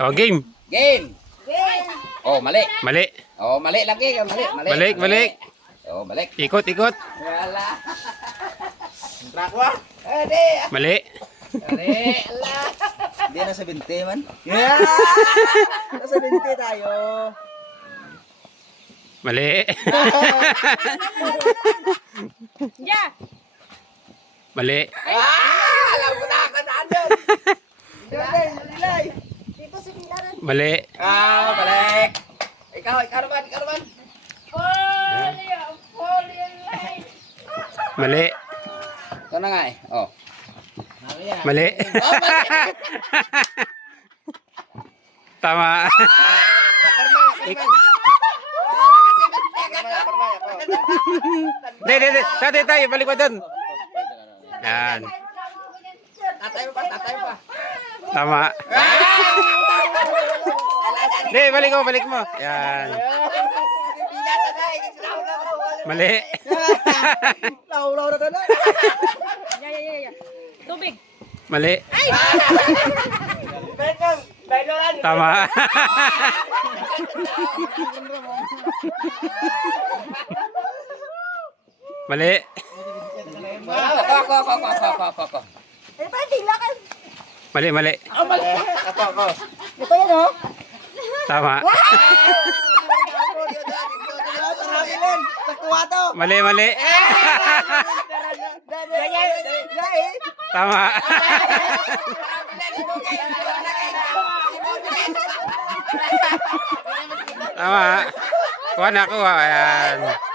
Oh, game. Game. Game. Oh, malik. Malik. Oh, malik lagi ke malik? Balik. Balik. Oh, malik. Ikut, ikut. Yalah. Sentrak wah. Malik. Malik, malik, malik. malik. malik. malik. lah. Dia La. nasa binti man. Ya. Yeah. Nasa binti tayo. Mali. Ya. Mali. Ah! balik. balik oh, balik. Ikaw, ikaw naman, ikaw naman. Holy, holy life. Balik. Oh. Mali. Oh, mali. Tama. Dede, de, de. tayo tayo balik badan, Dan. Tatay pa, tatay pa. Tama. Hindi, mali ko, balik mo. Yan. Mali. Laura na Mali. Tama. mali. mali. Mali, mali. Oh, mali. Apa kau? Tama. mali mali. Tama. Tama. Kau nak kau ayah.